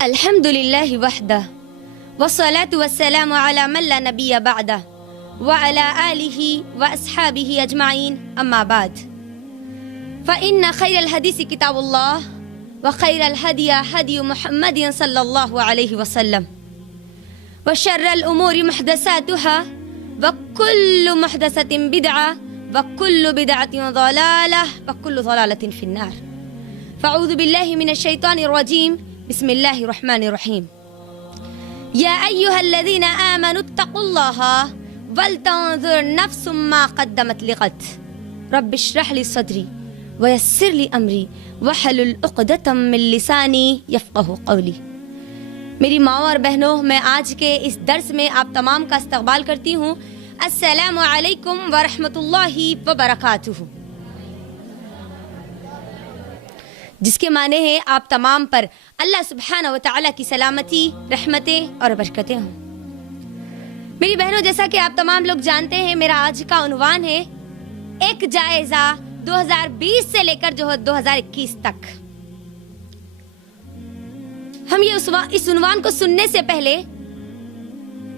الحمد للہ وحدہ والصلاة والسلام علی من لا نبی بعدہ وعلی آلہ واصحابہ اجمعین اما بعد فإن خیر الحدیث کتاب اللہ وخیر الہدی ہدی محمد صلی اللہ علیہ وسلم وشر الامور محدثاتها وکل محدثۃ بدعہ وکل بدعۃ ضلالہ وکل ضلالۃ فی النار فاعوذ باللہ من الشیطان الرجیم بسم اللہ الرحمن الرحیم یا ایہا الذین آمنوا اتقوا اللہ ولتنظر نفس ما قدمت لغد رب اشرح لی صدری ویسر لی امری واحلل عقدۃ من لسانی یفقہوا قولی۔ میری ماں اور بہنوں، میں آج کے اس درس میں آپ تمام کا استقبال کرتی ہوں۔ السلام علیکم ورحمۃ اللہ وبرکاتہ، جس کے معنی ہے آپ تمام پر اللہ سبحانہ و تعالیٰ کی سلامتی، رحمتیں اور برکتیں ہوں۔ میری بہنوں، جیسا کہ آپ تمام لوگ جانتے ہیں، میرا آج کا عنوان ہے ایک جائزہ 2020 سے لے کر 2021 تک۔ ہم اس عنوان کو سننے سے پہلے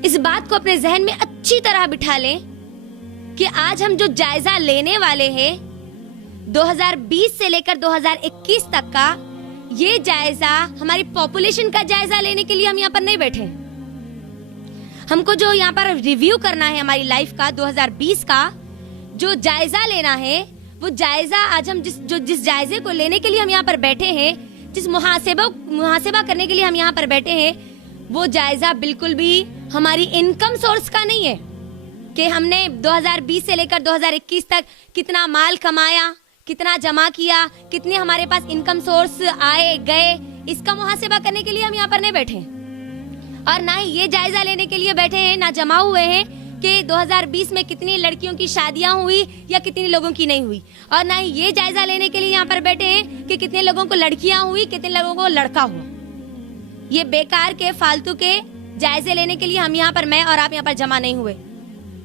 اس بات کو اپنے ذہن میں اچھی طرح بٹھا لیں کہ آج ہم جو جائزہ لینے والے ہیں 2020 سے لے کر 2021 تک کا، یہ جائزہ ہماری پاپولیشن کا جائزہ لینے کے لیے ہم یہاں پر نہیں بیٹھے۔ ہم کو جو یہاں پر ریویو کرنا ہے ہماری لائف کا 2020 کا جو جائزہ لینا ہے، وہ جائزہ آج ہم جس جائزے کو لینے کے لیے ہم یہاں پر بیٹھے ہیں، جس محاسبہ کرنے کے لیے ہم یہاں پر بیٹھے ہیں، وہ جائزہ بالکل بھی ہماری انکم سورس کا نہیں ہے کہ ہم نے 2020 سے لے کر 2021 تک کتنا مال کمایا، کتنا جمع کیا، کتنے ہمارے پاس انکم سورس آئے گئے۔ اس کا محاسبہ کرنے کے لیے ہم یہاں پر نہیں بیٹھے، اور نہ ہی یہ جائزہ لینے کے لیے بیٹھے ہیں، نہ جمع ہوئے ہیں کہ 2020 میں کتنی لڑکیوں کی شادیاں ہوئی یا کتنی لوگوں کی نہیں ہوئی، اور نہ ہی یہ جائزہ لینے کے لیے یہاں پر بیٹھے ہیں کہ کتنے لوگوں کو لڑکیاں ہوئی، کتنے لوگوں کو لڑکا ہوا۔ یہ بیکار کے فالتو کے جائزے لینے کے لیے ہم یہاں پر، میں اور آپ یہاں پر جمع نہیں ہوئے،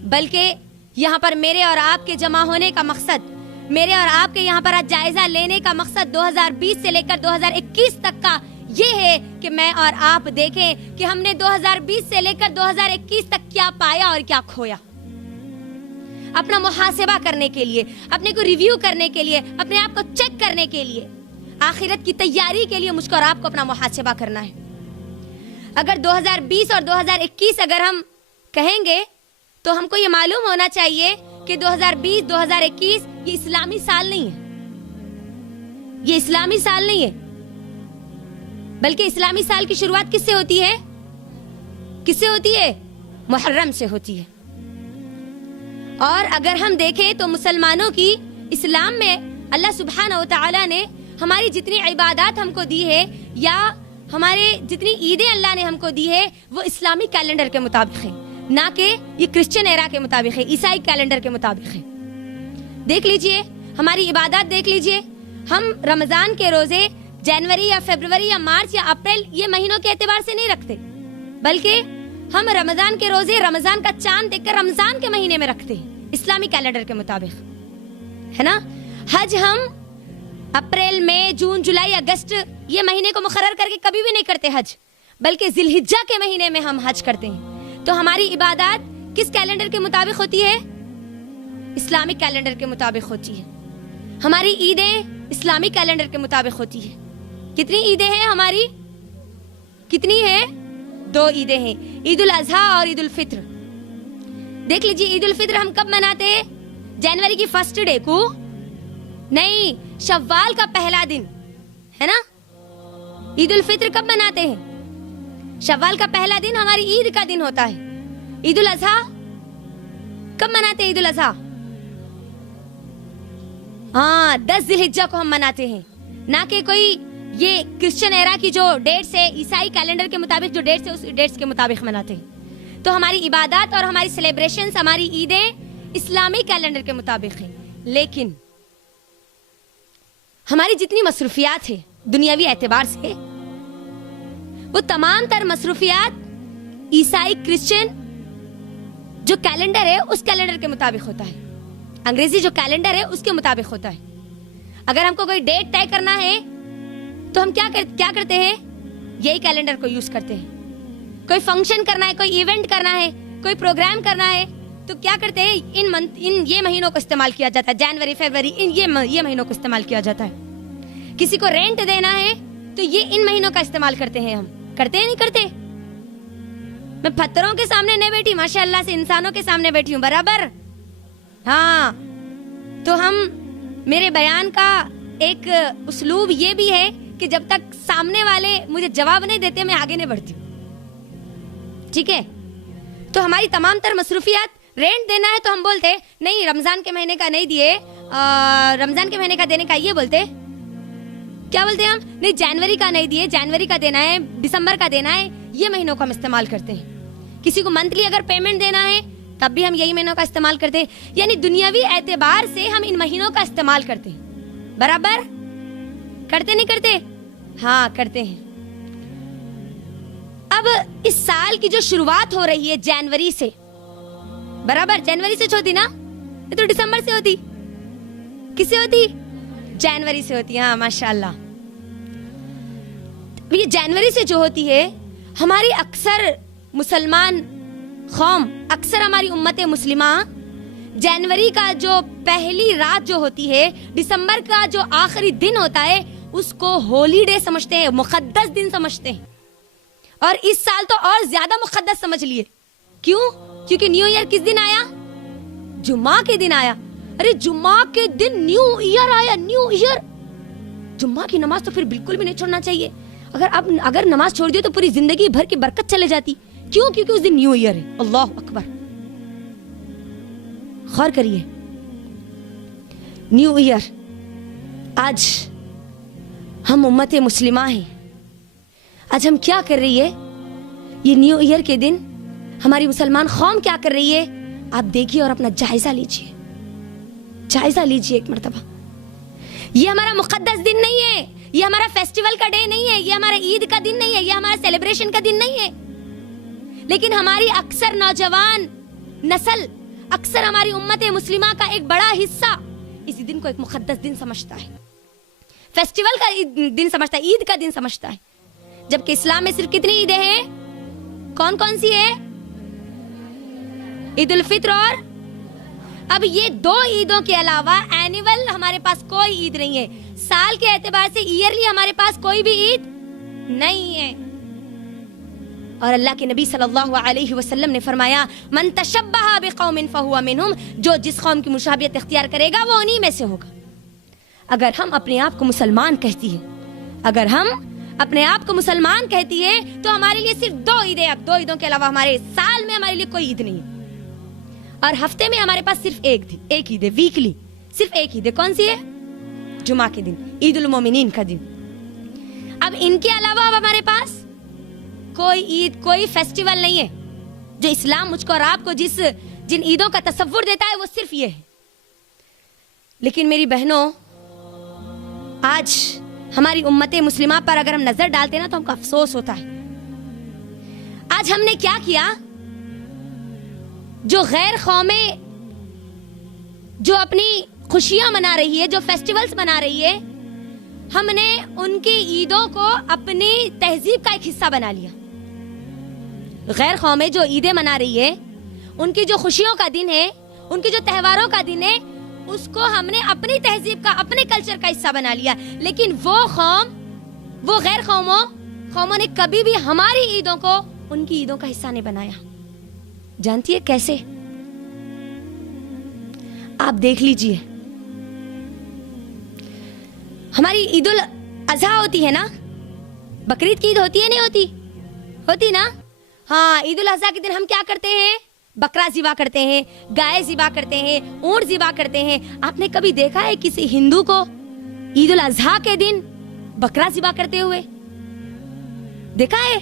بلکہ یہاں پر میرے اور آپ کے جمع ہونے کا مقصد، میرے اور آپ کے یہاں پر جائزہ لینے کا مقصد 2020 سے لے کر 2021 تک کا یہ ہے کہ میں اور آپ دیکھیں کہ ہم نے 2020 سے لے کر 2021 تک کیا پایا اور کیا کھویا۔ اپنا محاسبہ کرنے کے لیے، اپنے کو ریویو کرنے کے لیے، اپنے آپ کو چیک کرنے کے لیے، آخرت کی تیاری کے لیے مجھ کو اور آپ کو اپنا محاسبہ کرنا ہے۔ اگر 2020 اور 2021 اگر ہم کہیں گے تو ہم کو یہ معلوم ہونا چاہیے کہ 2020 2021 یہ اسلامی سال نہیں ہے، یہ اسلامی سال نہیں ہے، بلکہ اسلامی سال کی شروعات کس سے ہوتی ہے؟ کس سے ہوتی ہے؟ محرم سے ہوتی ہے۔ اور اگر ہم دیکھیں تو مسلمانوں کی اسلام میں اللہ سبحانہ و تعالیٰ نے ہماری جتنی عبادات ہم کو دی ہے، یا ہمارے جتنی عیدیں اللہ نے ہم کو دی ہے، وہ اسلامی کیلنڈر کے مطابق ہے، نہ کہ یہ کرسچن ایرا کے مطابق ہے، عیسائی کیلنڈر کے مطابق ہے۔ دیکھ لیجئے ہماری عبادات، دیکھ لیجئے ہم رمضان کے روزے جنوری یا فروری یا مارچ یا اپریل یہ مہینوں کے اعتبار سے نہیں رکھتے، بلکہ ہم رمضان کے روزے رمضان کا چاند دیکھ کر رمضان کے مہینے میں رکھتے ہیں، اسلامی کیلنڈر کے مطابق، ہے نا۔ حج ہم اپریل، مئی، جون، جولائی، اگست یہ مہینے کو مقرر کر کے کبھی بھی نہیں کرتے حج، بلکہ ذی الحجہ کے مہینے میں ہم حج کرتے ہیں۔ تو ہماری عبادات کس کیلنڈر کے مطابق ہوتی ہے؟ اسلامی کیلنڈر کے مطابق ہوتی ہے۔ ہماری عیدیں اسلامی کیلنڈر کے مطابق ہوتی ہے۔ کتنی عیدیں ہیں ہماری؟ کتنی ہیں؟ 2 عیدیں ہیں، عید الاضحیٰ اور عید الفطر۔ دیکھ لیجیے عید الفطر ہم کب مناتے ہیں؟ جنوری کی فرسٹ ڈے کو نہیں، شوال کا پہلا دن، ہے نا۔ عید الفطر کب مناتے ہیں؟ شوال کا پہلا دن ہماری عید کا دن ہوتا ہے۔ عید الاضحیٰ کب مناتے ہیں؟ عید الاضحیٰ 10 ذی الحجہ کو ہم مناتے ہیں، نہ کہ کوئی یہ کرسچن ایرا کی جو ڈیٹس ہے، عیسائی کیلنڈر کے مطابق جو ڈیٹس ہے اس ڈیٹس کے مطابق مناتے ہیں۔ تو ہماری عبادات اور ہماری سیلیبریشنز، ہماری عیدیں اسلامی کیلنڈر کے مطابق ہیں، لیکن ہماری جتنی مصروفیات ہے دنیاوی اعتبار سے، وہ تمام تر مصروفیات عیسائی کرسچن جو کیلنڈر ہے اس کیلنڈر کے مطابق ہوتا ہے، انگریزی جو کیلنڈر ہے اس کے مطابق ہوتا ہے۔ اگر ہم کو کوئی ڈیٹ طے کرنا ہے تو ہم کیا کرتے ہیں؟ یہی کیلنڈر کو یوز کرتے ہیں. کوئی فنکشن کرنا ہے, کوئی ایونٹ کرنا ہے, کوئی پروگرام کرنا ہے تو کیا کرتے ہیں, ان یہ مہینوں کو استعمال کیا جاتا ہے, جنوری فروری یہ مہینوں کو استعمال کیا جاتا ہے. کسی کو رینٹ دینا ہے تو یہ ان مہینوں کا استعمال کرتے ہیں. ہم کرتے ہیں نہیں کرتے؟ میں پتھروں کے سامنے نہیں بیٹھی, ماشاء اللہ سے انسانوں کے سامنے بیٹھی ہوں برابر. ہاں تو ہم, میرے بیان کا ایک اسلوب یہ بھی ہے کہ جب تک سامنے والے مجھے جواب نہیں دیتے میں آگے نہیں بڑھتی ہوں. ٹھیک ہے؟ تو ہماری تمام تر مصروفیات, رینٹ دینا ہے تو ہم بولتے نہیں رمضان کے مہینے کا نہیں دیے, رمضان کے مہینے کا دینے کا یہ بولتے, کیا بولتے ہیں ہم, نہیں جنوری کا نہیں دیے, جنوری کا دینا ہے, دسمبر کا دینا ہے, یہ مہینوں کو ہم استعمال کرتے ہیں. کسی کو منتھلی اگر پیمنٹ دینا ہے تب بھی ہم یہی مہینوں کا استعمال کرتے ہیں. یعنی دنیاوی اعتبار سے ہم ان مہینوں کا استعمال کرتے ہیں. برابر کرتے نہیں کرتے؟ ہاں کرتے ہیں. اب اس سال کی جو شروعات ہو رہی ہے جنوری سے, برابر جنوری سے ہوتی نا, یہ تو دسمبر سے ہوتی, کس سے ہوتی؟ جنوری سے ہوتی. ہاں ماشاءاللہ. یہ جنوری سے جو ہوتی ہے, ہماری اکثر مسلمان قوم, اکثر ہماری امت مسلمہ جنوری کا جو پہلی رات جو ہوتی ہے, دسمبر کا جو آخری دن ہوتا ہے, اس کو ہولی ڈے سمجھتے ہیں, مقدس دن سمجھتے ہیں. اور اس سال تو اور زیادہ مقدس سمجھ لیے. کیوں؟ کیونکہ نیو ایئر کس دن آیا؟ جمعہ کے دن آیا. ارے جمعہ کے دن نیو ایئر آیا, نیو ایئر. جمعہ کی نماز تو پھر بالکل بھی نہیں چھوڑنا چاہیے. اگر نماز چھوڑ دیے تو پوری زندگی بھر کی برکت چلے جاتی. کیوں؟ کیونکہ اس دن نیو ایئر ہے. اللہ اکبر. غور کریے, نیو ایئر. آج ہم امت مسلمہ ہیں, آج ہم کیا کر رہی ہے؟ یہ نیو ایئر کے دن ہماری مسلمان قوم کیا کر رہی ہے؟ آپ دیکھیے اور اپنا جائزہ لیجیے, جائزہ لیجیے ایک مرتبہ. یہ ہمارا مقدس دن نہیں ہے, یہ ہمارا فیسٹیول کا ڈے نہیں ہے, یہ ہمارا عید کا دن نہیں ہے, یہ ہمارا سیلیبریشن کا دن نہیں ہے. لیکن ہماری اکثر نوجوان نسل, اکثر ہماری امت مسلمہ کا ایک بڑا حصہ اسی دن کو ایک مقدس دن سمجھتا ہے, فیسٹیول کا دن سمجھتا ہے, عید کا دن سمجھتا ہے. جبکہ اسلام میں صرف کتنی عیدیں ہیں؟ کون کون سی ہے؟ عید الفطر اور, اب یہ دو عیدوں کے علاوہ اینیول ہمارے پاس کوئی عید نہیں ہے. سال کے اعتبار سے ایئرلی ہمارے پاس کوئی بھی عید نہیں ہے. اور اللہ کے نبی صلی اللہ علیہ وسلم نے فرمایا, من تشبہ بقوم فہو منہم, جو جس قوم کی مشابہت اختیار کرے گا وہ انہی میں سے ہوگا. اگر ہم اپنے آپ کو مسلمان کہتی ہیں, اگر ہم اپنے آپ کو مسلمان کہتی ہے تو ہمارے لیے صرف دو عیدیں, اب دو عیدوں کے علاوہ ہمارے سال میں ہمارے لیے کوئی عید نہیں ہے. اور ہفتے میں ہمارے پاس صرف ایک عید ہے, ویکلی صرف ایک عید ہے. کون سی ہے؟ جمعہ کے دن, عید المومنین کا دن. اب ان کے علاوہ اب ہمارے پاس کوئی عید, کوئی فیسٹیول نہیں ہے. جو اسلام مجھ کو اور آپ کو جن عیدوں کا تصور دیتا ہے وہ صرف یہ ہے. لیکن میری بہنوں, آج ہماری امت مسلمہ پر اگر ہم نظر ڈالتے ہیں نا تو ہم کو افسوس ہوتا ہے. آج ہم نے کیا کیا؟ جو غیر قومیں جو اپنی خوشیاں منا رہی ہے, جو فیسٹیولز منا رہی ہے, ہم نے ان کی عیدوں کو اپنی تہذیب کا ایک حصہ بنا لیا. غیر قومیں جو عیدیں منا رہی ہے, ان کی جو خوشیوں کا دن ہے, ان کی جو تہواروں کا دن ہے, اس کو ہم نے اپنی تہذیب کا, اپنے کلچر کا حصہ بنا لیا. لیکن وہ غیر قوموں نے کبھی بھی ہماری عیدوں کو ان کی عیدوں کا حصہ نہیں بنایا. جانتی ہے کیسے؟ آپ دیکھ لیجئے, ہماری عید الاضحیٰ ہوتی ہے نا, بقرعید کی عید ہوتی ہے نہیں ہوتی نا. ہاں, عید الاضحیٰ کے دن ہم کیا کرتے ہیں؟ بکرا ذبح کرتے ہیں, گائے ذبح کرتے ہیں, اونٹ ذبح کرتے ہیں. آپ نے کبھی دیکھا ہے کسی ہندو کو عید الاضحیٰ کے دن بکرا ذبح کرتے ہوئے؟ دیکھا ہے؟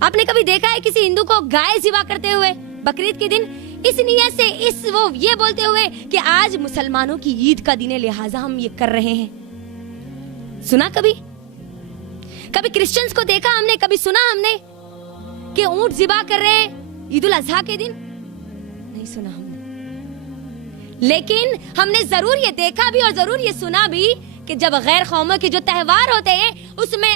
آپ نے کبھی دیکھا ہے کسی ہندو کو گائے ذبح کرتے ہوئے بقرعید کے دن؟ اس نیت سے وہ یہ بولتے ہوئے کہ آج مسلمانوں کی عید کا دن ہے لہٰذا ہم یہ کر رہے ہیں. سنا کبھی کرسچنز کو دیکھا ہم نے, کبھی سنا ہم نے کہ اونٹ ذبح کر رہے ہیں عید الاضحیٰ کے دن؟ نہیں سنا ہم نے. لیکن ہم نے ضرور یہ دیکھا بھی اور ضرور یہ سنا بھی کہ جب غیر قوموں کے جو تہوار ہوتے ہیں اس میں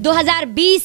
2020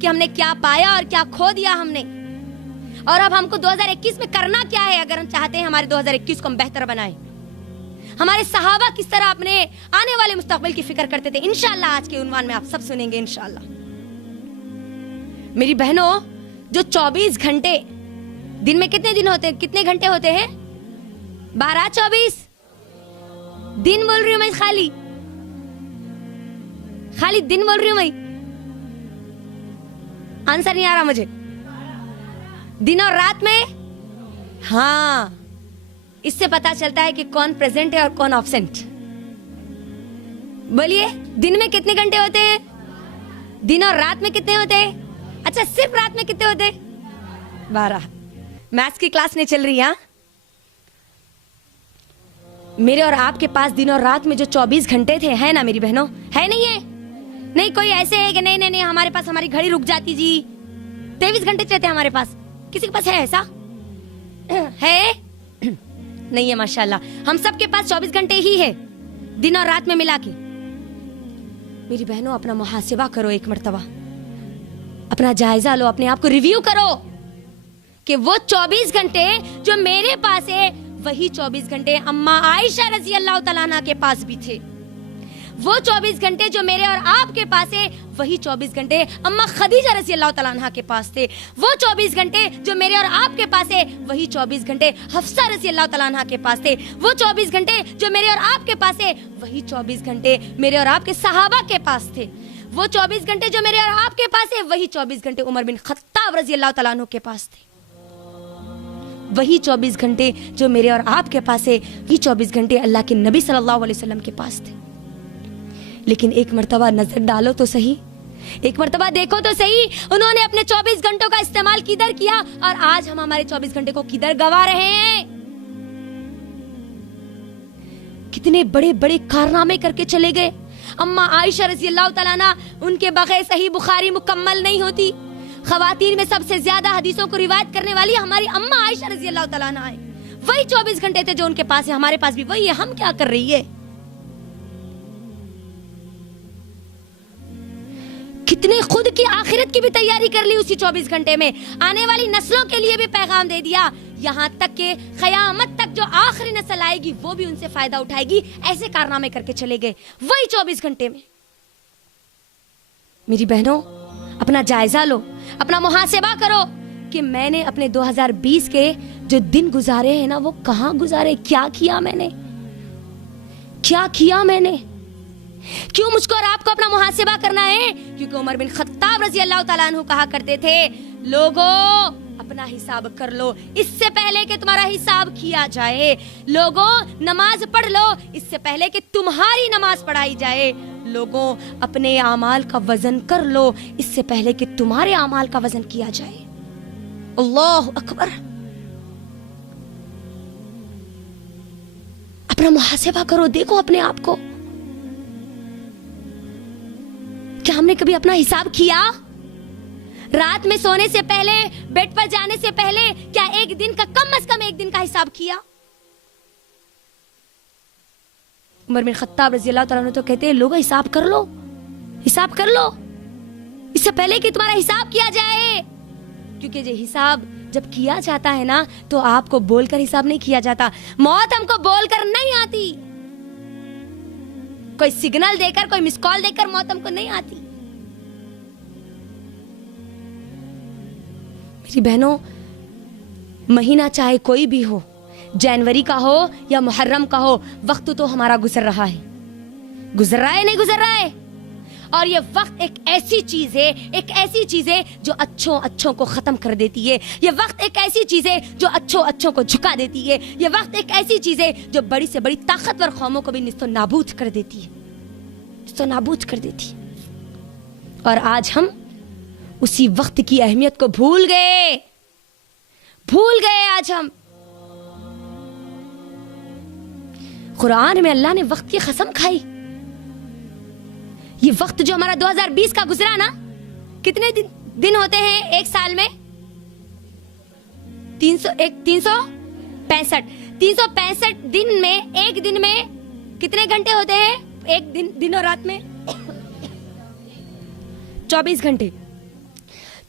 کہ ہم نے کیا پایا اور کیا کھو دیا ہم نے, اور اب ہم کو 2021 میں کرنا کیا ہے اگر ہم چاہتے ہیں ہمارے 2021 کو ہم بہتر بنائیں. ہمارے صحابہ کس طرح اپنے آنے والے مستقبل کی فکر کرتے تھے, انشاءاللہ آج کے عنوان میں آپ سب سنیں گے انشاءاللہ. میری بہنوں, جو 24 گھنٹے دن میں کتنے دن ہوتے ہیں, کتنے گھنٹے ہوتے ہیں؟ 12 24 دن بول رہی ہوں میں, خالی دن بول رہی ہوں میں, آنسر نہیں آ رہا مجھے. دن اور رات میں, ہاں, اس سے پتا چلتا ہے کہ کون پریزنٹ ہے اور کون آبسینٹ. بولیے, دن میں کتنے گھنٹے ہوتے ہیں, دن اور رات میں کتنے ہوتے ہیں؟ اچھا, صرف رات میں کتنے ہوتے ہیں؟ 12. میتھس کی کلاس نہیں چل رہی ہے. میرے اور آپ کے پاس دن اور رات میں جو 24 گھنٹے تھے, ہے نا میری بہنوں, ہے نہیں ہے؟ نہیں کوئی ایسے ہے کہ نہیں ہمارے پاس ہماری گھڑی رک جاتی جی, 23 گھنٹے چلتے ہیں ہمارے پاس. کسی کے پاس ہے ایسا؟ ہے نہیں ہے. ماشاءاللہ ہم سب کے پاس 24 گھنٹے ہی ہے دن اور رات میں ملا کے. میری بہنوں, اپنا محاسبہ کرو, ایک مرتبہ اپنا جائزہ لو, اپنے آپ کو ریویو کرو کہ وہ 24 گھنٹے جو میرے پاس ہے وہی 24 گھنٹے اماں عائشہ رضی اللہ تعالیٰ عنہ کے پاس بھی تھے. وہ 24 گھنٹے جو میرے اور آپ کے پاس ہے وہی 24 گھنٹے اماں خدیجہ رضی اللہ تعالیٰ عنہ کے پاس تھے. وہ 24 گھنٹے جو میرے اور آپ کے پاس ہے وہی 24 گھنٹے حفصہ رضی اللہ تعالیٰ عنہ کے پاس تھے. وہ 24 گھنٹے جو میرے اور آپ کے پاس ہے وہی 24 گھنٹے میرے اور آپ کے صحابہ کے پاس تھے. وہ 24 گھنٹے جو میرے اور آپ کے پاس ہے وہی 24 گھنٹے عمر بن خطاب رضی اللہ تعالیٰ عنہ کے پاس تھے. وہی 24 گھنٹے جو میرے اور آپ کے پاس ہے وہی 24 گھنٹے اللہ کے نبی صلی اللہ علیہ وسلم کے پاس تھے. لیکن ایک مرتبہ نظر ڈالو تو صحیح, ایک مرتبہ دیکھو تو صحیح, انہوں نے اپنے 24 گھنٹوں کا استعمال کدھر کیا, اور آج ہم ہمارے 24 گھنٹے کو کدھر گوا رہے ہیں. کتنے بڑے بڑے کارنامے کر کے چلے گئے. اماں عائشہ رضی اللہ تعالیٰ عنہ, ان کے بغیر صحیح بخاری مکمل نہیں ہوتی. خواتین میں سب سے زیادہ حدیثوں کو روایت کرنے والی ہماری اماں عائشہ رضی اللہ تعالیٰ عنہ ہے. وہی 24 گھنٹے تھے جو ان کے پاس ہے, ہمارے پاس بھی وہی ہے. ہم کیا کر رہی ہے؟ کتنے خود کی آخرت کی بھی تیاری کر لی اسی 24 گھنٹے میں, آنے والی نسلوں کے لیے بھی پیغام دے دیا, یہاں تک کہ قیامت تک جو آخری نسل آئے گی وہ بھی ان سے فائدہ اٹھائے گی. ایسے کارنامے کر کے چلے گئے وہی 24 گھنٹے میں. میری بہنوں, اپنا جائزہ لو, اپنا محاسبہ کرو کہ میں نے اپنے 2020 کے جو دن گزارے ہیں نا وہ کہاں گزارے, کیا کیا میں نے, کیا کیا میں نے. کیوں مجھ کو اور آپ کو اپنا محاسبہ کرنا ہے؟ کیونکہ عمر بن خطاب رضی اللہ تعالیٰ عنہ کہا کرتے تھے, لوگو اپنا حساب کر لو اس سے پہلے کہ تمہارا حساب کیا جائے. لوگو نماز پڑھ لو اس سے پہلے کہ تمہاری نماز پڑھائی جائے. لوگوں اپنے اعمال کا وزن کر لو اس سے پہلے کہ تمہارے اعمال کا وزن کیا جائے. اللہ اکبر. اپنا محاسبہ کرو, دیکھو اپنے آپ کو. کیا ہم نے کبھی اپنا حساب کیا؟ رات میں سونے سے پہلے, بیڈ پر جانے سے پہلے کیا ایک دن کا, کم از کم ایک دن کا حساب کیا؟ عمر بن خطاب رضی اللہ تعالیٰ عنہ تو کہتے ہیں, لوگوں حساب کر لو, حساب کر لو اس سے پہلے کہ تمہارا حساب کیا جائے. کیونکہ یہ حساب جب کیا جاتا ہے نا تو آپ کو بول کر حساب نہیں کیا جاتا. موت ہم کو بول کر نہیں آتی, کوئی سگنل دے کر, کوئی مس کال دے کر موت ہم کو نہیں آتی. میری بہنوں, مہینہ چاہے کوئی بھی ہو, جنوری کا ہو یا محرم کا ہو, وقت تو ہمارا گزر رہا ہے, گزر رہا ہے نہیں گزر رہا ہے. اور یہ وقت ایک ایسی چیز ہے, ایک ایسی چیز ہے جو اچھوں کو ختم کر دیتی ہے. یہ وقت ایک ایسی چیز ہے جو اچھوں کو جھکا دیتی ہے. یہ وقت ایک ایسی چیز ہے جو بڑی سے بڑی طاقتور قوموں کو بھی نست و نابود کر دیتی ہے, نست و نابود کر دیتی ہے. اور آج ہم اسی وقت کی اہمیت کو بھول گئے آج ہم. قرآن میں اللہ نے وقت کی قسم کھائی. یہ وقت جو ہمارا 2020 کا گزرا نا, کتنے دن ہوتے ہیں ایک سال میں؟ 365 دن میں ایک دن میں کتنے گھنٹے ہوتے ہیں؟ ایک دن اور رات میں 24 گھنٹے.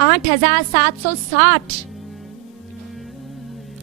8760।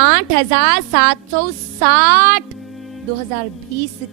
8760 2020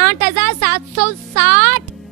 8760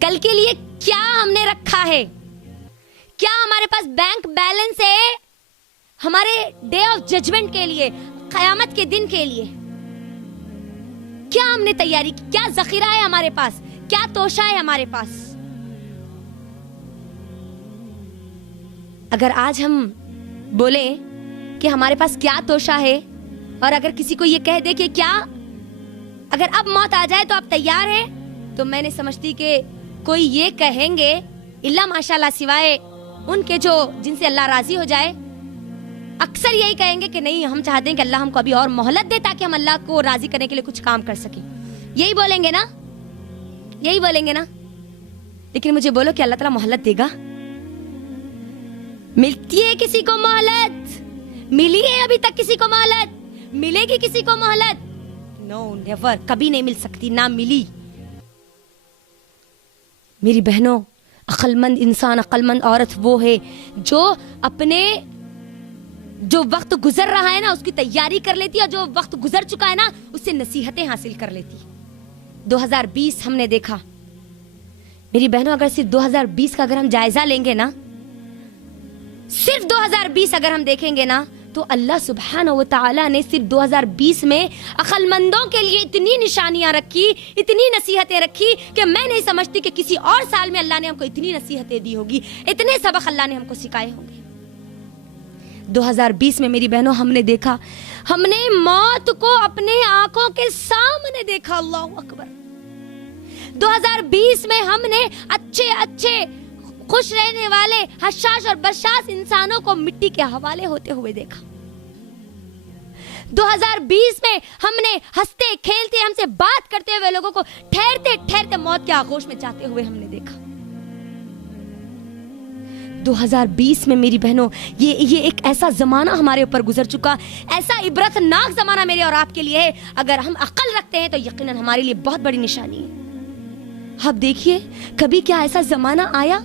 کل کے لیے کیا ہم نے رکھا ہے؟ کیا ہمارے پاس بینک بیلنس ہے ہمارے ڈے آف ججمنٹ کے لیے، قیامت کے دن کے لیے؟ کیا ہم نے تیاری کی؟ کیا ذخیرہ ہے ہمارے پاس؟ کیا توشہ ہے ہمارے پاس؟ اگر آج ہم بولیں کہ ہمارے پاس کیا توشہ ہے، اور اگر کسی کو یہ کہہ دے کہ کیا اگر اب موت آ جائے تو آپ تیار ہیں، تو میں نے سمجھتی کہ کوئی یہ کہیں گے اللہ ماشاءاللہ سوائے ان کے جو جن سے اللہ راضی ہو جائے، اکثر یہی کہیں گے کہ نہیں، ہم چاہتے ہیں کہ اللہ ہم کو ابھی اور مہلت دے تاکہ ہم اللہ کو راضی کرنے کے لیے کچھ کام کر سکیں. یہی بولیں گے نا، یہی بولیں گے نا. لیکن مجھے بولو کہ اللہ تعالیٰ مہلت دے گا؟ ملتی ہے کسی کو مہلت؟ ملی ہے ابھی تک کسی کو مہلت؟ ملے گی کسی کو مہلت؟ نو نیور، کبھی نہیں مل سکتی، نہ ملی. میری بہنوں، عقل مند انسان، عقل مند عورت وہ ہے جو اپنے جو وقت گزر رہا ہے نا اس کی تیاری کر لیتی ہے، اور جو وقت گزر چکا ہے نا اس سے نصیحتیں حاصل کر لیتی. 2020 ہم نے دیکھا میری بہنوں، اگر صرف 2020 کا اگر ہم جائزہ لیں گے نا، صرف 2020 اگر ہم دیکھیں گے نا، تو اللہ سبحانہ و تعالیٰ نے صرف 2020 میں عقل مندوں کے لیے اتنی نشانیاں رکھی، اتنی نصیحتیں رکھی کہ میں نہیں سمجھتی کہ کسی اور سال میں اللہ نے ہم کو اتنی نصیحتیں دی ہوگی، اتنے سبق اللہ نے ہم کو سکھائے ہوں گے. 2020 میں میری بہنوں ہم نے دیکھا، ہم نے موت کو اپنے آنکھوں کے سامنے دیکھا. اللہ اکبر. 2020 میں ہم نے اچھے اچھے خوش رہنے والے حشاش اور بشاش انسانوں کو مٹی کے حوالے ہوتے ہوئے دیکھا. 2020 میں ہم نے ہنستے کھیلتے ہم سے بات کرتے ہوئے لوگوں کو ٹھہرتے ٹھہرتے موت کے آغوش میں جاتے ہوئے ہم نے دیکھا. 2020 میں میری بہنوں یہ ایک ایسا زمانہ ہمارے اوپر گزر چکا، ایسا عبرت ناک زمانہ میرے اور آپ کے لیے ہے. اگر ہم عقل رکھتے ہیں تو یقیناً ہمارے لیے بہت بڑی نشانی ہے. اب دیکھیے، کبھی کیا ایسا زمانہ آیا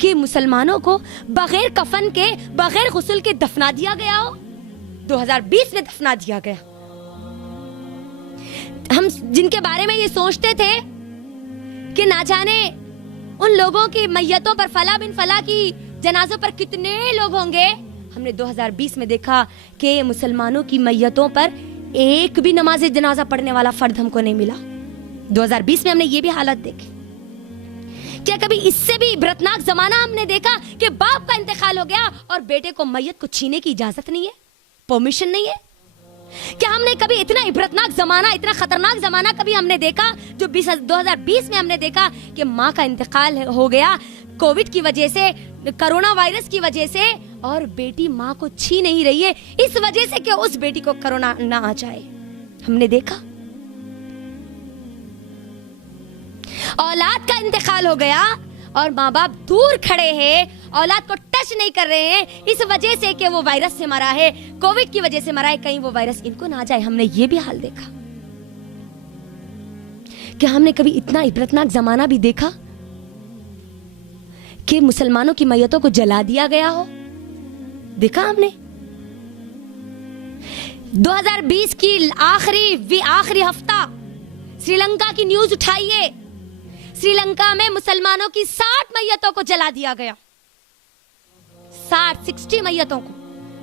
کہ مسلمانوں کو بغیر کفن کے، بغیر غسل کے دفنا دیا گیا ہو؟ 2020 میں دفنا دیا گیا. ہم جن کے بارے میں یہ سوچتے تھے کہ نہ جانے ان لوگوں کی میتوں پر فلاں بن فلاں کی جنازوں پر کتنے لوگ ہوں گے، ہم نے 2020 میں دیکھا کہ مسلمانوں کی میتوں پر ایک بھی نماز جنازہ پڑھنے والا فرد ہم کو نہیں ملا. 2020 میں ہم نے یہ بھی حالت دیکھی. کیا کبھی اس سے بھی عبرتناک زمانہ ہم نے دیکھا کہ باپ کا انتقال ہو گیا اور بیٹے کو میت کو چھینے کی اجازت نہیں ہے، پرمیشن نہیں ہے؟ کیا ہم نے کبھی اتنا عبرتناک زمانہ، اتنا خطرناک زمانہ کبھی ہم نے دیکھا جو 2020 میں ہم نے دیکھا کہ ماں کا انتقال ہو گیا کووڈ کی وجہ سے، کرونا وائرس کی وجہ سے، اور بیٹی ماں کو چھین نہیں رہی ہے اس وجہ سے کہ اس بیٹی کو کرونا نہ آ جائے. ہم نے دیکھا اولاد کا انتقال ہو گیا اور ماں باپ دور کھڑے ہیں، اولاد کو ٹچ نہیں کر رہے ہیں اس وجہ سے کہ وہ وائرس سے مرا ہے، کووڈ کی وجہ سے مرا ہے، کہیں وہ وائرس ان کو نہ آ جائے. ہم نے یہ بھی حال دیکھا. کیا ہم نے کبھی اتنا عبرتناک زمانہ بھی دیکھا کہ مسلمانوں کی میتوں کو جلا دیا گیا ہو؟ دیکھا ہم نے. 2020 کی آخری ہفتہ سری لنکا کی نیوز اٹھائیے. سری لنکا میں مسلمانوں کی 60 میتوں کو جلا دیا گیا. 60 میتوں کو،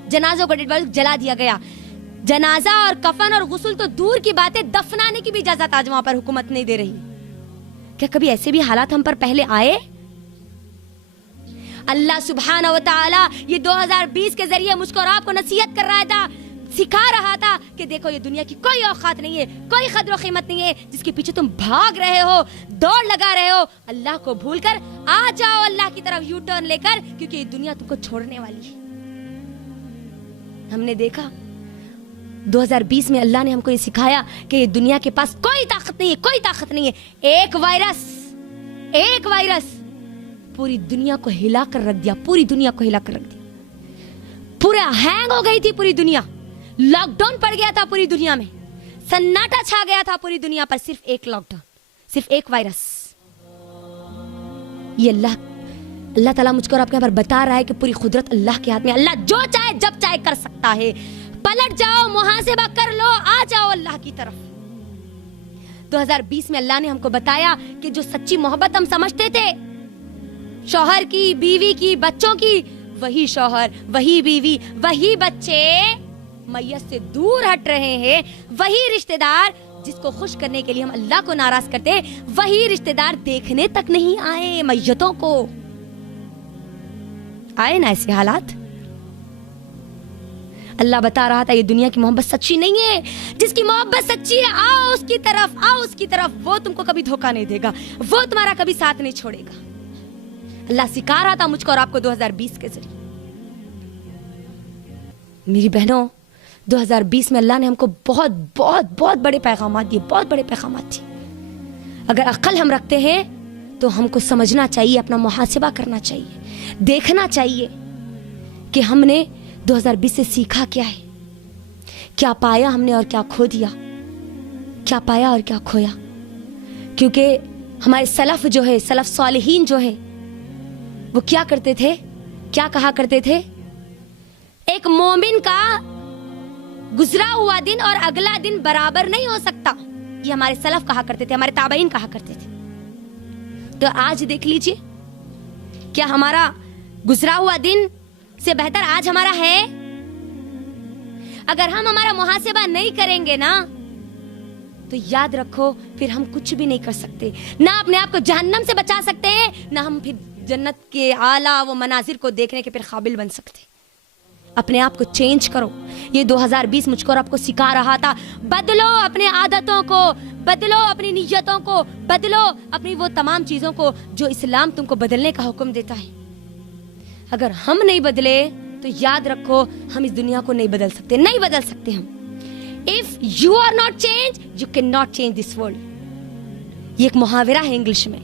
جنازوں کو ڈیڈ باڈی جلا دیا گیا. جنازہ اور کفن اور غسل تو دور کی بات ہے، دفنانے کی بھی اجازت آج وہاں پر حکومت نہیں دے رہی. کیا کبھی ایسے بھی حالات ہم پر پہلے آئے؟ اللہ سبحانہ و تعالی یہ 2020 کے ذریعے مجھ کو اور آپ کو نصیحت کر رہا تھا، سکھا رہا تھا کہ دیکھو یہ دنیا کی کوئی اوقات نہیں ہے، کوئی قدر و قیمت نہیں ہے جس کے پیچھے تم بھاگ رہے ہو، دوڑ لگا رہے ہو. اللہ کو بھول کر آ جاؤ اللہ کی طرف یو ٹرن لے کر، کیونکہ یہ دنیا تم کو چھوڑنے والی ہے. ہم نے دیکھا 2020 میں اللہ نے ہم کو یہ سکھایا کہ یہ دنیا کے پاس کوئی طاقت نہیں ہے، کوئی طاقت نہیں ہے. ایک وائرس پوری دنیا کو ہلا کر رکھ دیا، پوری دنیا کو ہلا کر رکھ دیا. پورا ہینگ ہو گئی تھی پوری دنیا، لاک ڈاؤن پڑ گیا تھا پوری دنیا میں، سناٹا چھا گیا تھا پوری دنیا پر. صرف ایک لاک ڈاؤن، صرف ایک وائرس. یہ اللہ تعالیٰ مجھ کو اور آپ کے یہاں پر بتا رہا ہے کہ پوری قدرت اللہ کے ہاتھ میں، اللہ جو چاہے جب چاہے کر سکتا ہے. پلٹ جاؤ، محاسبہ کر لو، آ جاؤ اللہ کی طرف. 2020 میں اللہ نے ہم کو بتایا کہ جو سچی محبت ہم سمجھتے تھے شوہر کی, بیوی کی, بچوں کی, وہی شوہر, وہی بیوی, وہی بچے میت سے دور ہٹ رہے ہیں. وہی رشتہ دار جس کو خوش کرنے کے لیے ہم اللہ کو ناراض کرتے ہیں, وہی رشتہ دار دیکھنے تک نہیں آئے میتوں کو. آئے نا ایسے حالات. اللہ بتا رہا تھا یہ دنیا کی محبت سچی نہیں ہے. جس کی محبت سچی ہے آؤ اس کی طرف, آؤ اس کی طرف. وہ تم کو کبھی دھوکہ نہیں دے گا, وہ تمہارا کبھی ساتھ نہیں چھوڑے گا. اللہ سکھا رہا تھا مجھ کو اور آپ کو 2020 کے ذریعے. میری بہنوں 2020 میں اللہ نے ہم کو بہت بہت بہت بڑے پیغامات دیے, بہت بڑے پیغامات دیے. اگر عقل ہم رکھتے ہیں تو ہم کو سمجھنا چاہیے, اپنا محاسبہ کرنا چاہیے, دیکھنا چاہیے کہ ہم نے 2020 سے سیکھا کیا ہے, کیا پایا ہم نے اور کیا کھو دیا, کیا پایا اور کیا کھویا. کیونکہ ہمارے سلف جو ہے, سلف صالحین جو ہے, وہ کیا کرتے تھے, کیا کہا کرتے تھے, ایک مومن کا گزرا ہوا دن اور اگلا دن برابر نہیں ہو سکتا. یہ ہمارے سلف کہا کرتے تھے, ہمارے تابعین کہا کرتے تھے. تو آج دیکھ لیجئے کیا ہمارا گزرا ہوا دن سے بہتر آج ہمارا ہے؟ اگر ہم ہمارا محاسبہ نہیں کریں گے نا تو یاد رکھو پھر ہم کچھ بھی نہیں کر سکتے. نہ اپنے آپ کو جہنم سے بچا سکتے ہیں, نہ ہم پھر جنت کے اعلیٰ وہ مناظر کو دیکھنے کے پھر قابل بن سکتے. اپنے آپ کو چینج کرو. یہ 2020 مجھ کو اور آپ کو سکھا رہا تھا, بدلو اپنے عادتوں کو, بدلو اپنی نیتوں کو, بدلو اپنی وہ تمام چیزوں کو جو اسلام تم کو بدلنے کا حکم دیتا ہے. اگر ہم نہیں بدلے تو یاد رکھو ہم اس دنیا کو نہیں بدل سکتے, نہیں بدل سکتے ہم. If you are not changed, you cannot change this world. یہ ایک محاورہ ہے انگلش میں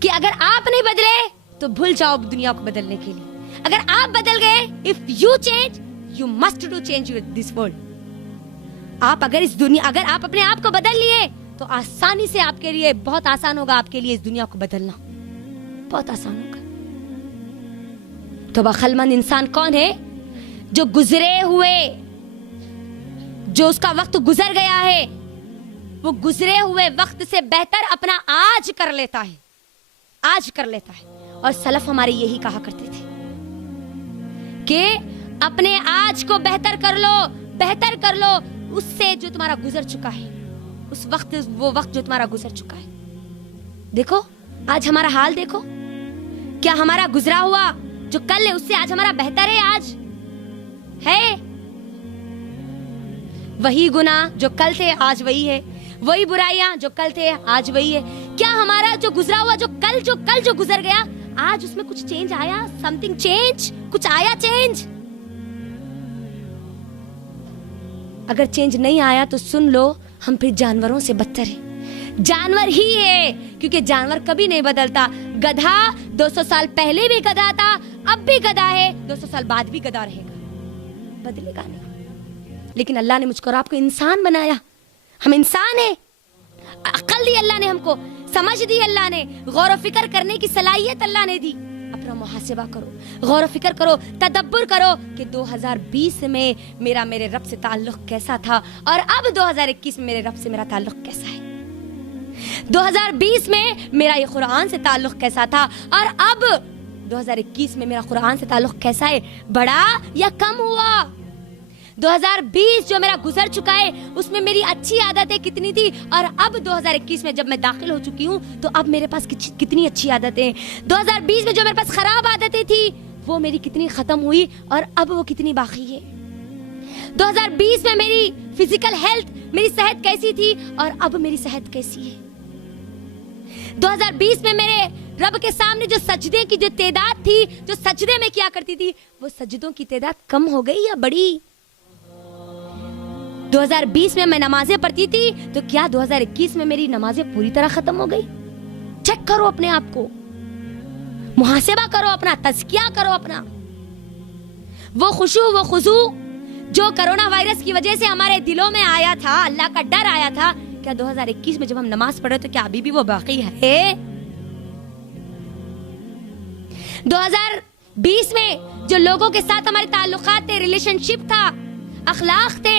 کہ اگر آپ نہیں بدلے تو بھول جاؤ دنیا کو بدلنے کے لیے. اگر آپ بدل گئے, if you change, you must do change this world. آپ اگر اس دنیا, اگر آپ اپنے آپ کو بدل لیے تو آسانی سے آپ کے لیے بہت آسان ہوگا آپ کے لیے اس دنیا کو بدلنا, بہت آسان ہوگا. تو عقل مند انسان کون ہے؟ جو گزرے ہوئے, جو اس کا وقت گزر گیا ہے, وہ گزرے ہوئے وقت سے بہتر اپنا آج کر لیتا ہے, آج کر لیتا ہے. اور سلف ہمارے یہی کہا کرتے تھے کہ اپنے آج کو بہتر کر لو, بہتر کر لو اس سے جو تمہارا گزر چکا ہے, اس وقت, وہ وقت جو تمہارا گزر چکا ہے. دیکھو آج ہمارا حال دیکھو, کیا ہمارا گزرا ہوا جو کل ہے اس سے آج ہمارا بہتر ہے؟ آج ہے وہی گناہ جو کل تھے آج وہی ہے, وہی برائیاں جو کل تھے آج وہی ہے. کیا ہمارا جو گزرا ہوا جو کل جو گزر گیا آج اس میں کچھ چینج آیا؟ سمتھنگ چینج, کچھ آیا چینج؟ اگر چینج نہیں آیا تو سن لو ہم پھر جانوروں سے بدتر ہیں. جانور ہی ہے, کیونکہ جانور کبھی نہیں بدلتا. گدھا 200 سال پہلے بھی گدھا تھا, اب بھی گدھا ہے, 200 سال بعد بھی گدھا رہے گا, بدلے گا نہیں. لیکن اللہ نے مجھ کو اور آپ کو انسان بنایا, ہم انسان ہیں. عقل دی اللہ نے ہم کو, سمجھ دی اللہ نے, غور و فکر کرنے کی صلاحیت اللہ نے دی. اپنا محاسبہ کرو, غور و فکر کرو, تدبر کرو کہ 2020 میں میرا میرے رب سے تعلق کیسا تھا اور اب 2021 میں میرے رب سے میرا تعلق کیسا ہے. 2020 میں میرا یہ قرآن سے تعلق کیسا تھا اور اب 2021 میں میرا قرآن سے تعلق کیسا ہے, بڑا یا کم ہوا. 2020 جو میرا گزر چکا ہے اس میں میری اچھی عادتیں کتنی تھی اور اب 2021 میں جب میں داخل ہو چکی ہوں تو اب میرے پاس کتنی اچھی عادتیں. 2020 میں جو میرے پاس خراب عادتیں تھی وہ میری کتنی ختم ہوئی اور اب وہ کتنی باقی ہے. 2020 میں میری فزیکل ہیلتھ, میری صحت کیسی تھی اور اب میری صحت کیسی ہے. 2020 میں میرے رب کے سامنے جو سجدے کی جو تعداد تھی, جو سجدے میں کیا کرتی تھی, وہ سجدوں کی تعداد کم ہو گئی یا بڑی؟ 2020 میں نمازیں پڑھتی تھی تو کیا 2021 میں میری نمازیں پوری طرح ختم ہو گئی؟ چیک کرو اپنے آپ کو, محاسبہ کرو اپنا, تزکیہ کرو اپنا. وہ خشوع وہ خضوع جو کرونا وائرس کی وجہ سے ہمارے دلوں میں آیا تھا, اللہ کا ڈر آیا تھا, کیا 2021 میں جب ہم نماز پڑھے تو کیا ابھی بھی وہ باقی ہے؟ 2020 میں جو لوگوں کے ساتھ ہمارے تعلقات تھے, ریلیشن شپ تھا, اخلاق تھے,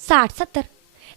60-70।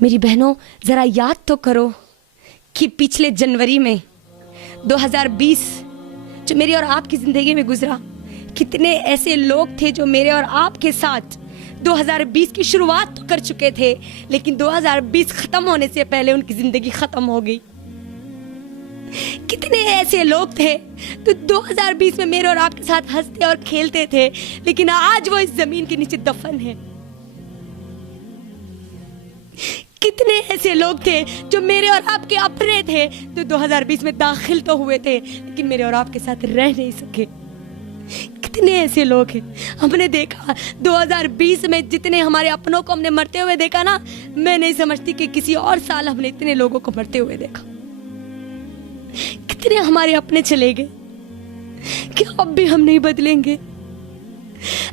میری بہنوں ذرا یاد تو کرو کہ پچھلے جنوری میں 2020 جو میری اور آپ کی زندگی میں گزرا، کتنے ایسے لوگ تھے جو میرے اور آپ کے ساتھ 2020 کی شروعات تو کر چکے تھے، لیکن 2020 ختم ہونے سے پہلے ان کی زندگی ختم ہو گئی۔ کتنے ایسے لوگ تھے تو 2020 میں میرے اور آپ کے ساتھ ہنستے اور کھیلتے تھے، لیکن آج وہ اس زمین کے نیچے دفن ہیں۔ کتنے ایسے لوگ تھے جو میرے اور آپ کے اپنے تھے تو 2020 میں داخل تو ہوئے تھے، لیکن میرے اور آپ کے ساتھ رہ نہیں سکے۔ کتنے ایسے لوگ ہیں ہم نے دیکھا 2020 میں، جتنے ہمارے اپنوں کو ہم نے مرتے ہوئے دیکھا نا، میں نہیں سمجھتی کہ کسی اور سال ہم نے اتنے لوگوں کو مرتے ہوئے دیکھا۔ کتنے ہمارے اپنے چلے گئے، کیا اب بھی ہم نہیں بدلیں گے؟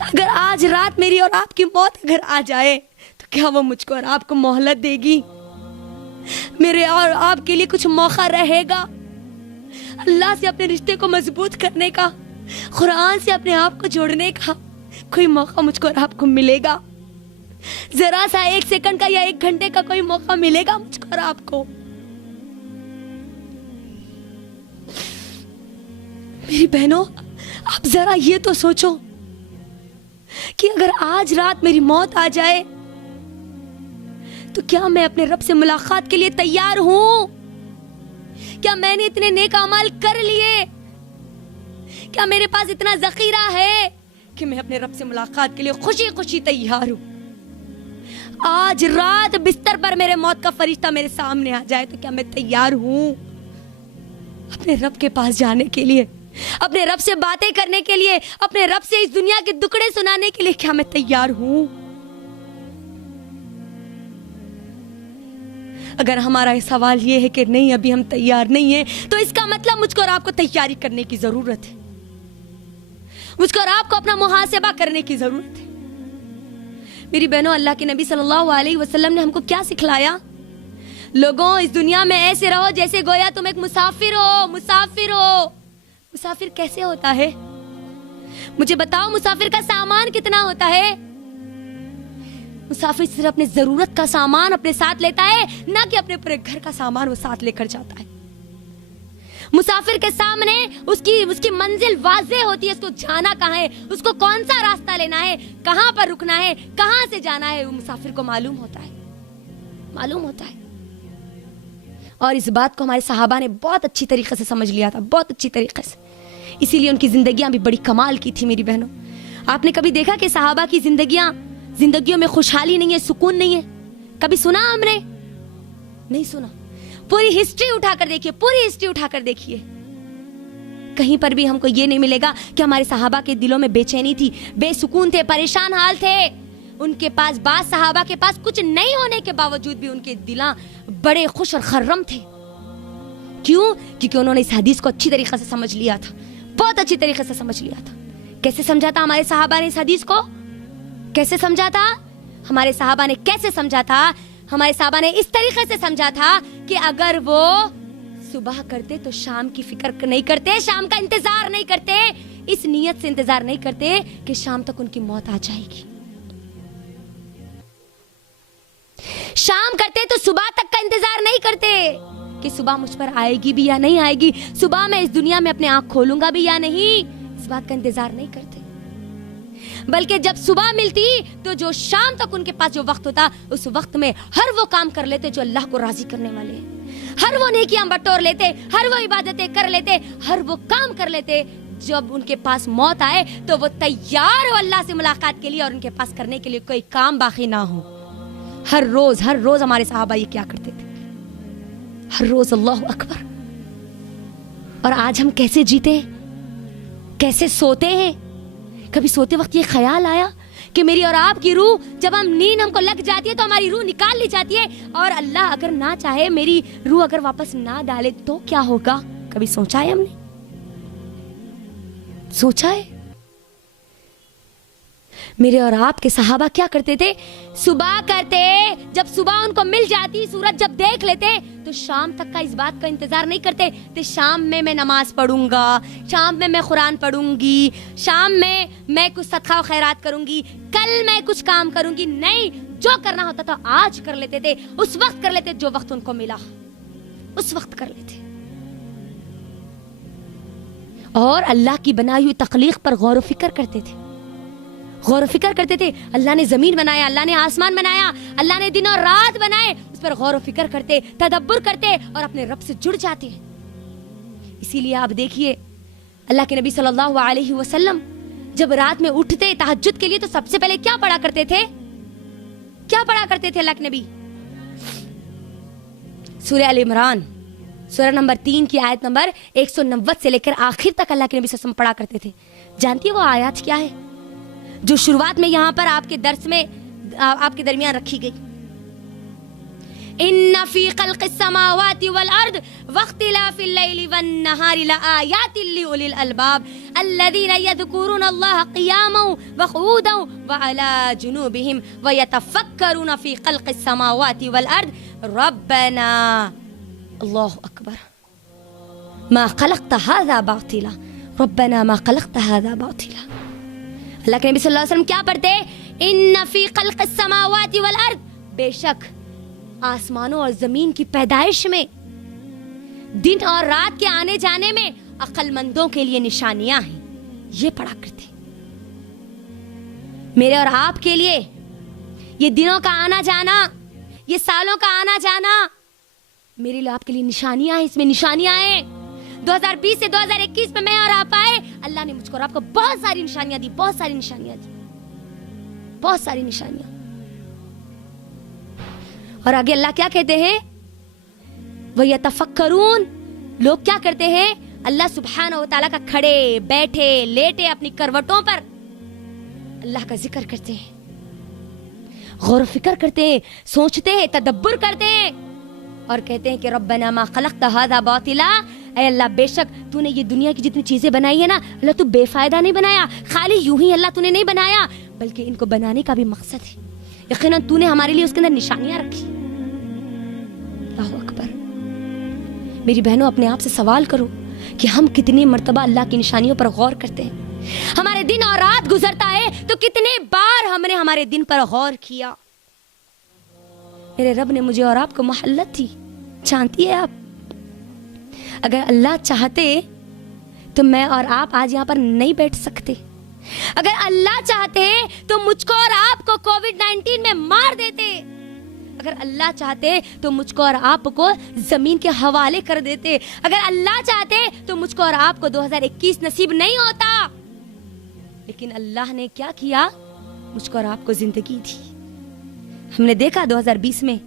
اگر آج رات میری اور آپ کی موت اگر آ جائے تو کیا وہ مجھ کو اور آپ کو مہلت دے گی؟ میرے اور آپ کے لیے کچھ موقع رہے گا اللہ سے اپنے رشتے کو مضبوط کرنے کا، قرآن سے اپنے آپ کو جوڑنے کا؟ کوئی موقع مجھ کو اور آپ کو ملے گا؟ ذرا سا 1 سیکنڈ کا یا 1 گھنٹے کا کوئی موقع ملے گا مجھ کو اور آپ کو؟ میری بہنوں آپ ذرا یہ تو سوچو کہ اگر آج رات میری موت آ جائے تو کیا میں اپنے رب سے ملاقات کے لیے تیار ہوں؟ کیا میں نے اتنے نیک اعمال کر لیے؟ کیا میرے پاس اتنا ذخیرہ ہے کہ میں اپنے رب سے ملاقات کے لیے خوشی خوشی تیار ہوں؟ آج رات بستر پر میرے موت کا فرشتہ میرے سامنے آ جائے تو کیا میں تیار ہوں اپنے رب کے پاس جانے کے لیے، اپنے رب سے باتیں کرنے کے لیے، اپنے رب سے اس دنیا کے دکڑے سنانے کے لیے؟ کیا میں تیار ہوں؟ اگر ہمارا سوال یہ ہے کہ نہیں ابھی ہم تیار نہیں ہیں، تو اس کا مطلب مجھ کو اور آپ کو تیاری کرنے کی ضرورت ہے، مجھ کو اور آپ کو اپنا محاسبہ کرنے کی ضرورت ہے۔ میری بہنوں اللہ کے نبی صلی اللہ علیہ وسلم نے ہم کو کیا سکھلایا؟ لوگوں اس دنیا میں ایسے رہو جیسے گویا تم ایک مسافر ہو۔ مسافر ہو، مسافر کیسے ہوتا ہے؟ مجھے بتاؤ مسافر کا سامان کتنا ہوتا ہے؟ مسافر صرف اپنے ضرورت کا سامان اپنے ساتھ لیتا ہے، نہ کہ اپنے پورے گھر کا سامان وہ ساتھ لے کر جاتا ہے۔ مسافر کے سامنے اس کی منزل واضح ہوتی ہے، اس کو جانا کہاں ہے، اس کو کون سا راستہ لینا ہے، کہاں پر رکنا ہے، کہاں سے جانا ہے، وہ مسافر کو معلوم ہوتا ہے۔ اور اس بات کو ہمارے صحابہ نے بہت اچھی طریقے سے سمجھ لیا تھا، بہت اچھی طریقے سے، اسی لیے ان کی زندگیاں بھی بڑی کمال کی تھی۔ میری بہنوں آپ نے کبھی دیکھا کہ صحابہ کی زندگیوں میں خوشحالی نہیں ہے، سکون نہیں ہے؟ کبھی سنا ہم نے؟ نہیں سنا۔ پوری ہسٹری اٹھا کر دیکھیے، کہیں پر بھی ہم کو یہ نہیں ملے گا کہ ہمارے صحابہ کے دلوں میں بے چینی تھی، بے سکون تھے، پریشان حال تھے۔ ان کے پاس بعض صحابہ کے پاس کچھ نہیں ہونے کے باوجود بھی ان کے دلاں بڑے خوش اور خرم تھے۔ کیوں؟ کیونکہ انہوں نے اس حدیث کو اچھی طریقے سے سمجھ لیا تھا، بہت اچھی طریقے سے سمجھ لیا تھا۔ کیسے سمجھا تھا ہمارے صحابہ نے اس حدیث کو؟ کیسے سمجھا تھا ہمارے صحابہ نے؟ ہمارے صحابہ نے اس طریقے سے سمجھا تھا کہ اگر وہ صبح کرتے تو شام کی فکر نہیں کرتے، شام کا انتظار نہیں کرتے، اس نیت سے انتظار نہیں کرتے کہ شام تک ان کی موت آ جائے گی۔ شام کرتے تو صبح تک کا انتظار نہیں کرتے کہ صبح مجھ پر آئے گی بھی یا نہیں آئے گی، صبح میں اس دنیا میں اپنے آنکھ کھولوں گا بھی یا نہیں، اس بات کا انتظار نہیں کرتے، بلکہ جب صبح ملتی تو جو شام تک ان کے پاس جو وقت ہوتا، اس وقت میں ہر وہ کام کر لیتے جو اللہ کو راضی کرنے والے ہیں، ہر وہ نیکیاں بٹور لیتے، ہر وہ عبادتیں کر لیتے، ہر وہ کام کر لیتے۔ جب ان کے پاس موت آئے تو وہ تیار ہو اللہ سے ملاقات کے لیے، اور ان کے پاس کرنے کے لیے کوئی کام باقی نہ ہو۔ ہر روز ہمارے صحابہ یہ کیا کرتے تھے، ہر روز۔ اللہ اکبر۔ اور آج ہم کیسے جیتے ہیں، کیسے سوتے ہیں؟ کبھی سوتے وقت یہ خیال آیا کہ میری اور آپ کی روح جب نیند ہم کو لگ جاتی ہے تو ہماری روح نکال لی جاتی ہے، اور اللہ اگر نہ چاہے میری روح اگر واپس نہ ڈالے تو کیا ہوگا؟ کبھی سوچا ہے ہم نے؟ سوچا ہے؟ میرے اور آپ کے صحابہ کیا کرتے تھے؟ صبح کرتے، جب صبح ان کو مل جاتی، سورج جب دیکھ لیتے تو شام تک کا اس بات کا انتظار نہیں کرتے کہ شام میں نماز پڑھوں گا، شام میں قرآن پڑھوں گی، شام میں کچھ صدقہ و خیرات کروں گی، کل میں کچھ کام کروں گی۔ نہیں، جو کرنا ہوتا تھا آج کر لیتے تھے, اس وقت کر لیتے جو وقت ان کو ملا, اس وقت کر لیتے. اور اللہ کی بنائی ہوئی تخلیق پر غور و فکر کرتے تھے, غور و فکر کرتے تھے. اللہ نے زمین بنایا, اللہ نے آسمان بنایا, اللہ نے دن اور رات بنائے, اس پر غور و فکر کرتے, تدبر کرتے اور اپنے رب سے جڑ جاتے ہیں. اسی لیے آپ دیکھیے اللہ کے نبی صلی اللہ علیہ وسلم جب رات میں اٹھتے تہجد کے لیے تو سب سے پہلے کیا پڑھا کرتے تھے, کیا پڑھا کرتے تھے اللہ کے نبی؟ سورہ ال عمران سورہ نمبر 3 کی آیت نمبر 190 سے لے کر آخر تک اللہ کے نبی صلی اللہ علیہ وسلم پڑھا کرتے تھے. جانتی ہے وہ آیات کیا ہے جو شروعات میں یہاں پر آپ کے درس میں آپ کے درمیان رکھی گئی؟ ان فی خلق السماوات والارض واختلاف اللیل والنہار لآیات لأولی الالباب الذین یذکرون اللہ قیاما وقعودا وعلی جنوبہم ویتفکرون فی خلق السماوات والارض ربنا اللہ اکبر ما خلقت هذا باطلا ربنا ما خلقت هذا باطلا. اللہ کے نبی صلی اللہ علیہ وسلم کیا پڑھتے؟ ان فی خلق السماوات والارض, بے شک آسمانوں اور زمین کی پیدائش میں, دن اور رات کے آنے جانے میں عقل مندوں کے لیے نشانیاں ہیں. یہ پڑھا کرتے. میرے اور آپ کے لیے یہ دنوں کا آنا جانا, یہ سالوں کا آنا جانا میرے لیے آپ کے لیے نشانیاں ہیں. اس میں نشانیاں ہیں. 2020 سے 2021 میں اور آپ آئے, اللہ نے مجھ کو اور آپ کو بہت ساری نشانیاں دی, بہت ساری نشانیاں دی, بہت ساری نشانیاں. اور آگے اللہ کیا کہتے ہیں؟ وَيَتَفَكَّرُونَ, لوگ کیا کرتے ہیں؟ اللہ سبحانہ و تعالیٰ کا کھڑے بیٹھے لیٹے اپنی کروٹوں پر اللہ کا ذکر کرتے ہیں, غور و فکر کرتے ہیں, سوچتے ہیں, تدبر کرتے ہیں اور کہتے ہیں کہ ربنا ما خلقت هذا باطلا, اے اللہ بے شک تو نے یہ دنیا کی جتنی چیزیں بنائی ہے نا اللہ تو بے فائدہ نہیں بنایا, خالی یوں ہی اللہ تو نے نہیں بنایا بلکہ ان کو بنانے کا بھی مقصد ہے. یقیناً تو نے ہمارے لیے اس کے اندر نشانیاں رکھی. اللہ اکبر. میری بہنوں اپنے آپ سے سوال کرو کہ ہم کتنی مرتبہ اللہ کی نشانیوں پر غور کرتے ہیں. ہمارے دن اور رات گزرتا ہے تو کتنے بار ہم نے ہمارے دن پر غور کیا. میرے رب نے مجھے اور آپ کو مہلت دی. جانتی ہے آپ, اگر اللہ چاہتے تو میں اور آپ آج یہاں پر نہیں بیٹھ سکتے. اگر اللہ چاہتے تو مجھ کو اور آپ کو کووڈ-19 میں مار دیتے. اگر اللہ چاہتے تو مجھ کو اور آپ کو زمین کے حوالے کر دیتے. اگر اللہ چاہتے تو مجھ کو اور آپ کو 2021 نصیب نہیں ہوتا. لیکن اللہ نے کیا کیا؟ مجھ کو اور آپ کو زندگی دی. ہم نے دیکھا 2020 میں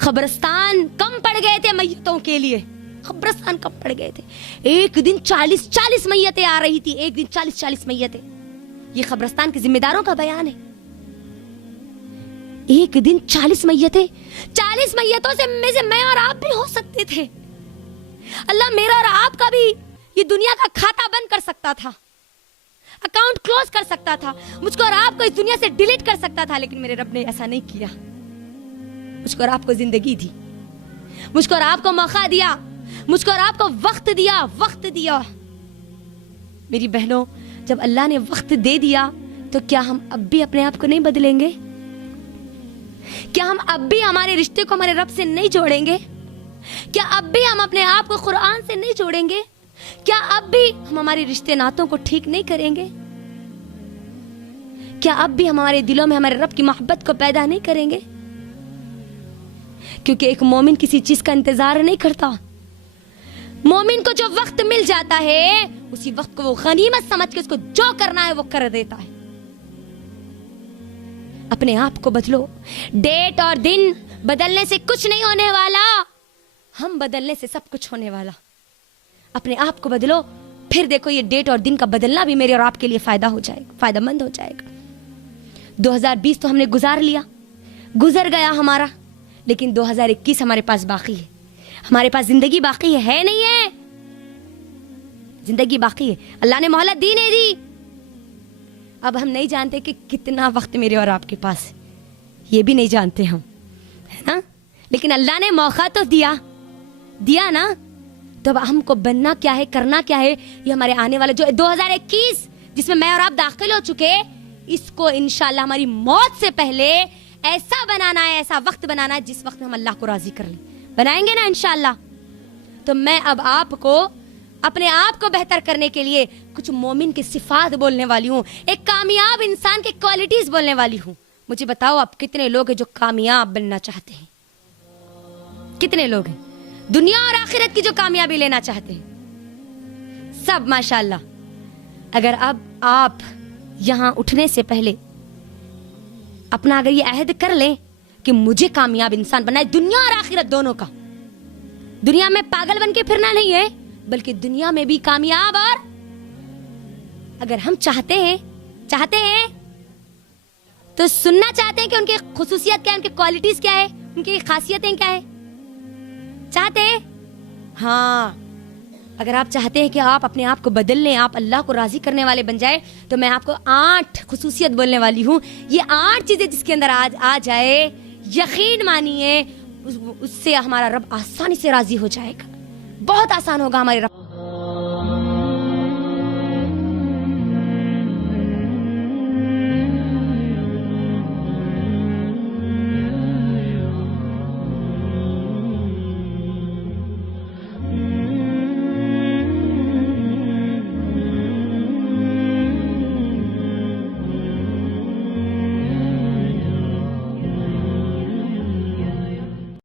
قبرستان کم پڑ گئے تھے میتوں کے لیے, قبرستان کم پڑ گئے تھے. ایک دن 40 میتیں آ رہی تھی, ایک دن 40 میتیں. یہ قبرستان کے ذمہ داروں کا بیان ہے. ایک دن 40 میتیں, 40 میتوں سے میں اور آپ بھی ہو سکتے تھے. اللہ میرا اور آپ کا بھی یہ دنیا کا کھاتا بند کر سکتا تھا, اکاؤنٹ کلوز کر سکتا تھا, مجھ کو اور آپ کو اس دنیا سے ڈیلیٹ کر سکتا تھا. لیکن میرے رب نے ایسا نہیں کیا. مجھ کو اور آپ کو زندگی دی, مجھ کو اور آپ کو موقع دیا, مجھ کو اور آپ کو وقت دیا. میری بہنوں, جب اللہ نے وقت دے دیا تو کیا ہم اب بھی اپنے آپ کو نہیں بدلیں گے؟ کیا ہم اب بھی ہمارے رشتے کو ہمارے رب سے نہیں جوڑیں گے؟ کیا اب بھی ہم اپنے آپ کو قرآن سے نہیں جوڑیں گے؟ کیا اب بھی ہم ہمارے رشتے ناتوں کو ٹھیک نہیں کریں گے؟ کیا اب بھی ہم ہمارے دلوں میں ہمارے رب کی محبت کو پیدا نہیں کریں گے؟ کیونکہ ایک مومن کسی چیز کا انتظار نہیں کرتا. مومن کو جو وقت مل جاتا ہے اسی وقت کو وہ غنیمت سمجھ کے اس کو جو کرنا ہے وہ کر دیتا ہے. اپنے آپ کو بدلو. ڈیٹ اور دن بدلنے سے کچھ نہیں ہونے والا, ہم بدلنے سے سب کچھ ہونے والا. اپنے آپ کو بدلو, پھر دیکھو یہ ڈیٹ اور دن کا بدلنا بھی میرے اور آپ کے لیے فائدہ ہو جائے گا, فائدہ مند ہو جائے گا. 2020 تو ہم نے گزار لیا, گزر گیا ہمارا, لیکن 2021 ہمارے پاس باقی ہے. ہمارے پاس زندگی باقی ہے نہیں ہے؟ زندگی باقی ہے. اللہ نے مہلت دی نہیں دی. اب ہم نہیں جانتے کہ کتنا وقت میرے اور آپ کے پاس ہے, یہ بھی نہیں جانتے ہم, ہے نا. لیکن اللہ نے موقع تو دیا نا. تو اب ہم کو بننا کیا ہے, کرنا کیا ہے, یہ ہمارے آنے والا جو 2021 جس میں میں اور آپ داخل ہو چکے, اس کو انشاءاللہ ہماری موت سے پہلے ایسا بنانا ہے, ایسا وقت بنانا ہے جس وقت ہم اللہ کو راضی کر لیں. بنائیں گے نا انشاءاللہ. تو میں اب آپ کو اپنے آپ کو بہتر کرنے کے لیے کچھ مومن کی صفات بولنے والی ہوں, ایک کامیاب انسان کی کوالٹیز بولنے والی ہوں. مجھے بتاؤ آپ کتنے لوگ ہیں جو کامیاب بننا چاہتے ہیں؟ کتنے لوگ ہیں دنیا اور آخرت کی جو کامیابی لینا چاہتے ہیں؟ سب ماشاءاللہ. اگر اب آپ یہاں اٹھنے سے پہلے اپنا اگر یہ عہد کر لیں کہ مجھے کامیاب انسان بننا ہے, دنیا اور آخرت دونوں کا, دنیا میں پاگل بن کے پھرنا نہیں ہے بلکہ دنیا میں بھی کامیاب. اور اگر ہم چاہتے ہیں تو سننا چاہتے ہیں کہ ان کی خصوصیت کیا ہے, ان کی کوالٹیز کیا ہے, ان کی خاصیتیں کیا ہے, چاہتے ہیں؟ ہاں, اگر آپ چاہتے ہیں کہ آپ اپنے آپ کو بدل لیں, آپ اللہ کو راضی کرنے والے بن جائیں, تو میں آپ کو 8 خصوصیت بولنے والی ہوں. یہ 8 چیزیں جس کے اندر آ جائے, یقین مانیے اس سے ہمارا رب آسانی سے راضی ہو جائے گا. بہت آسان ہوگا ہمارے رب